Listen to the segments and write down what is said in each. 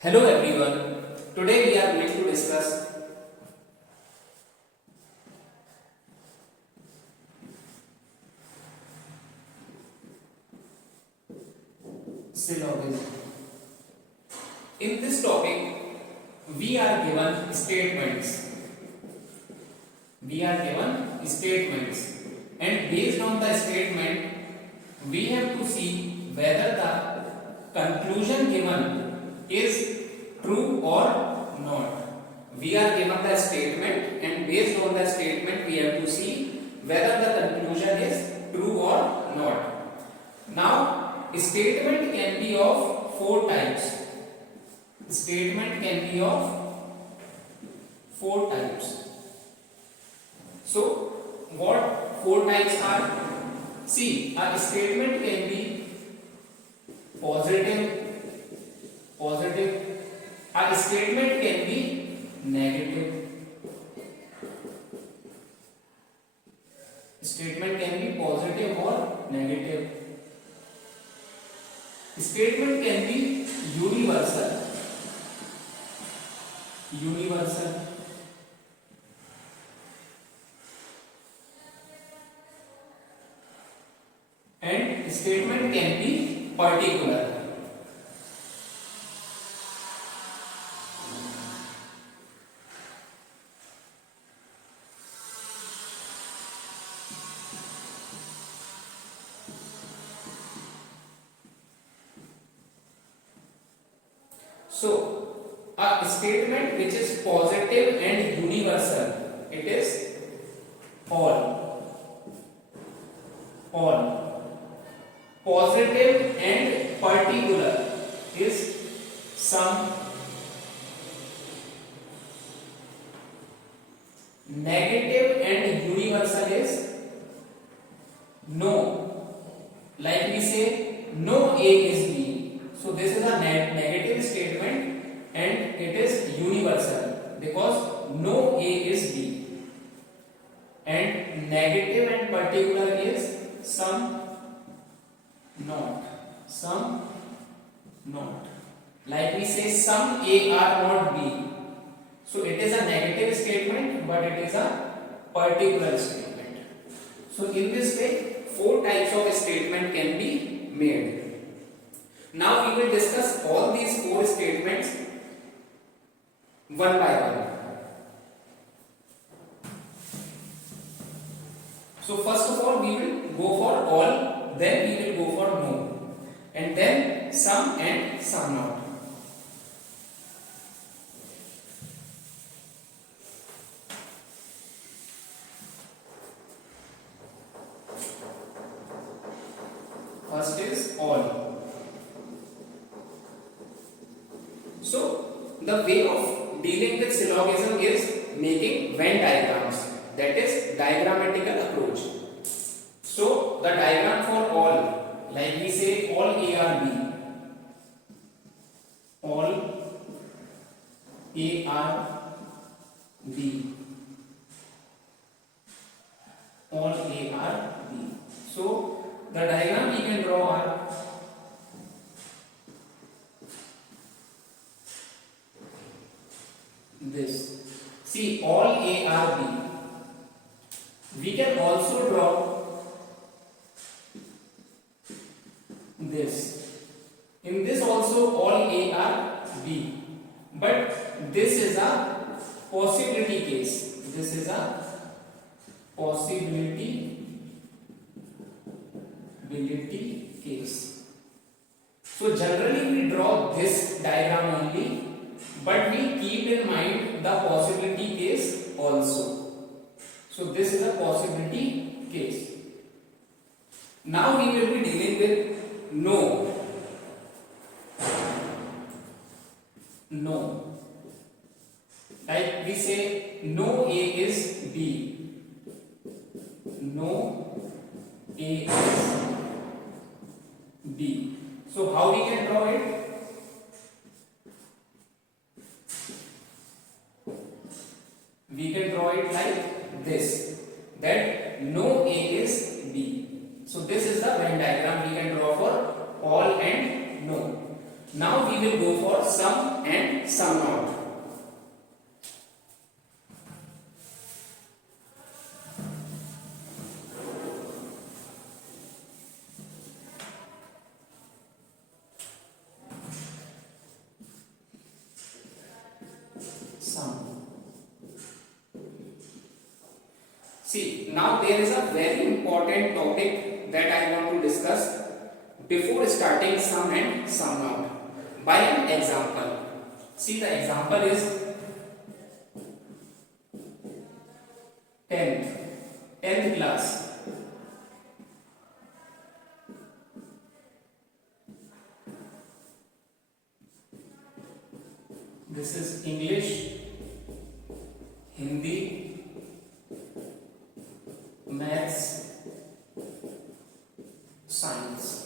Hello everyone. Today we are going to discuss syllogism. In this topic, we are given statements. We are given statements, and based on the statement, we have to see whether the conclusion given is true or not. We are given the statement, and based on the statement, we have to see whether the conclusion is true or not. Now, statement can be of four types. Statement can be of four types. So, what four types are? See, a statement can be positive. A statement can be negative. Statement can be positive or negative. Statement can be universal. And statement can be particular. So, a statement which is positive and universal, it is all. Positive and particular is some. Negative and universal is no. Like we say, no A is B. So this is a negative statement and it is universal because no A is B. And negative and particular is some not. Like we say, some A are not B. So it is a negative statement, but it is a particular statement. So in this way, four types of statement can be made. Now we will discuss all these four statements one by one. So first of all, we will go for all, then we will go for no, and then some and some not. First is all. So the way of dealing with syllogism is making Venn diagrams, that is diagrammatical approach. So the diagram for all, like we say, all A are B. All A are B. All A are B. So the diagram we can draw are this. See, all A are B. We can also draw this. In this also all A are B. But this is a possibility case. This is a possibility case. So generally we draw this diagram only, but we keep in mind the possibility case also. So this is a possibility case. Now we will be dealing with no. Like we say, no A is B. No A is B. So how we can draw it? We can draw it like this, that no A is B. So this is the Venn diagram we can draw for all and no. Now we will go for some and some not. Some. See, now there is a very important topic that I want to discuss before starting some and some not by an example. See, the example is 10th class. This is English, Hindi, maths, science.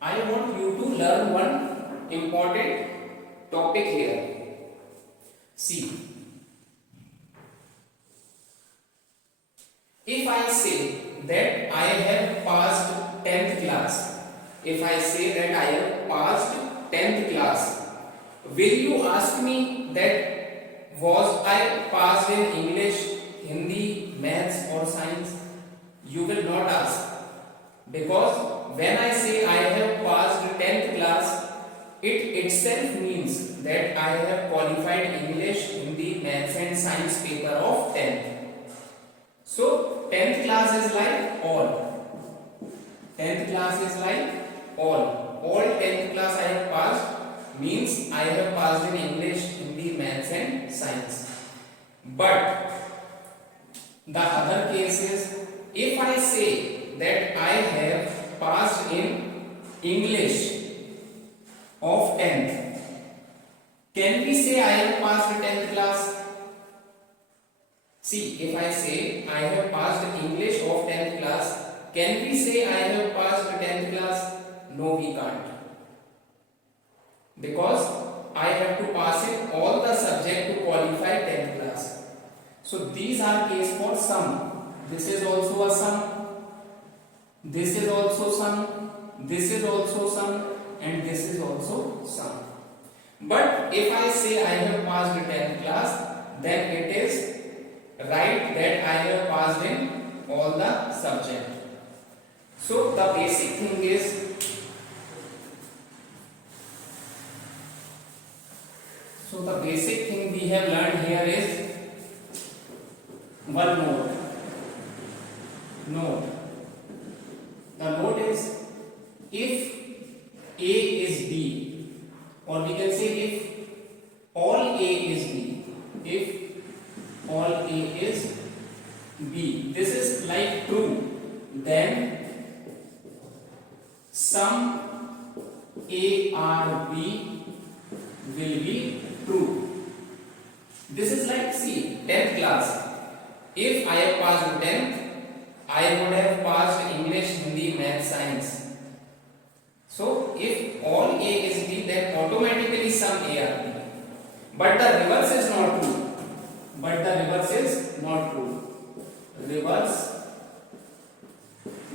I want you to learn one important topic here. See, if I say that I have passed 10th class, if I say that I have passed 10th class, will you ask me that was I passed in English, Hindi, maths or science? You will not ask, because when I say I have passed 10th class, it itself means that I have qualified English, Hindi, maths and science paper of 10th. So 10th class is like all. 10th class is like all. All 10th class I have passed means I have passed in English, Hindi, maths and science. But the other case is, if I say that I have passed in English of 10th, can we say I have passed 10th class? See, if I say I have passed English of 10th class, can we say I have passed 10th class? No, we can't. Because I have to pass in all the subject to qualify 10th class. So these are case for sum. This is also a sum. This is also sum. This is also sum. And this is also sum. But if I say I have passed 10th class, then it is right that I have passed in all the subject. So the basic thing is, we have learned here is one note. The note is, if A is B, or we can say if all A is B. If all A is B, this is like true, then sum A or B will be true. This is like, see, 10th class. If I have passed 10th, I would have passed English, Hindi, maths, science. So if all A is B, then automatically sum A or B. But the reverse is not true. Reverse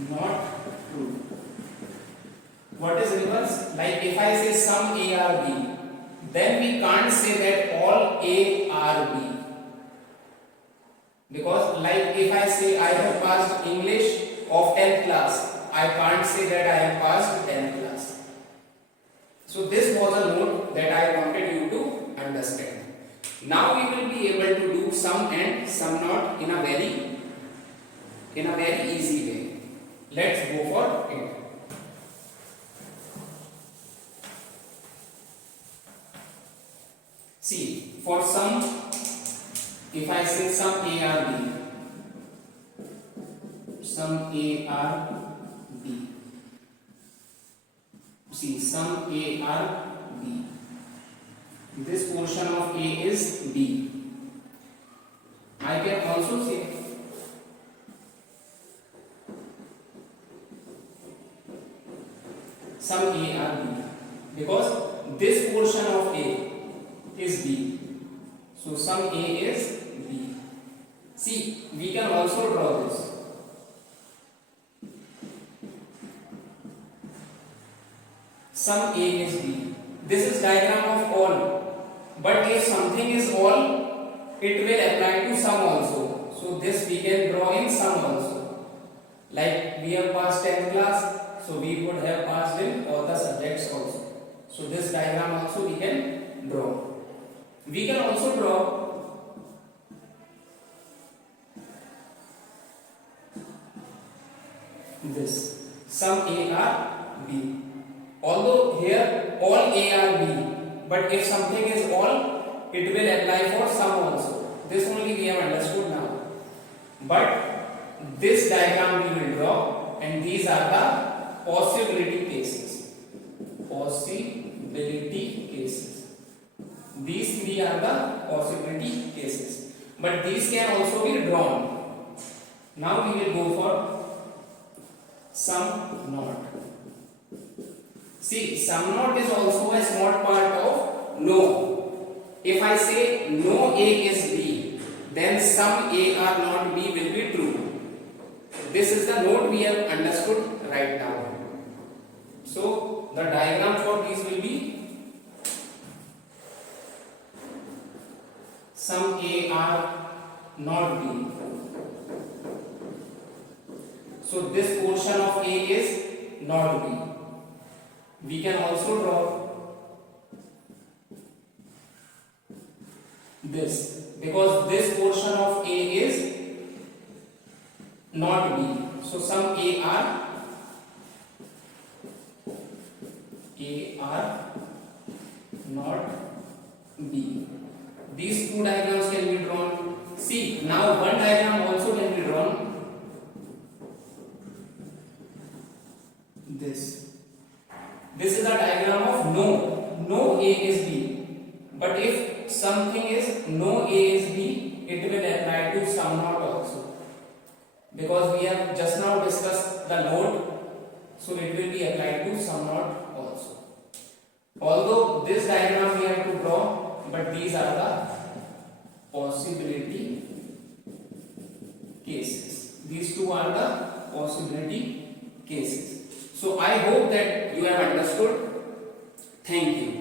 not true. What is reverse? Like if I say sum A or B, then we can't say that all A are B. Because like if I say I have passed English of 10th class, I can't say that I have passed 10th class. So this was a note that I wanted you to understand. Now we will be able to do sum and sum not in a very easy way. Let's go for it. See, for sum, if I say sum A or B, sum A or B. See, sum A or B. This portion of A is B. I can also say sum A or B, because this portion of A is B. So sum A is B. See, we can also draw some A is B. This is diagram of all, but if something is all, it will apply to some also. So this we can draw in some also. Like we have passed 10th class, so we would have passed in all the subjects also. So this diagram also we can draw. We can also draw this some A are B. Although here all A are B, but if something is all, it will apply for some also. This only we have understood now. But this diagram we will draw, and these are the possibility cases. Possibility cases. These three are the possibility cases. But these can also be drawn. Now we will go for sum not. See, sum not is also a small part of no. If I say no A is B, then some A or not B will be true. This is the note we have understood right now. So the diagram for these will be some A are not B. So this portion of A is not B. We can also draw this, because this portion of A is not B. So some A are not B. These two diagrams can be drawn. See, now one diagram also can be drawn. This is a diagram of no A is B. But if something is no A is B, it will apply to some not also. Because we have just now discussed the node, so it will be applied to some not also. Although this diagram we have to draw, but these are the possibility cases. These two are the possibility cases. So I hope that you have understood. Thank you.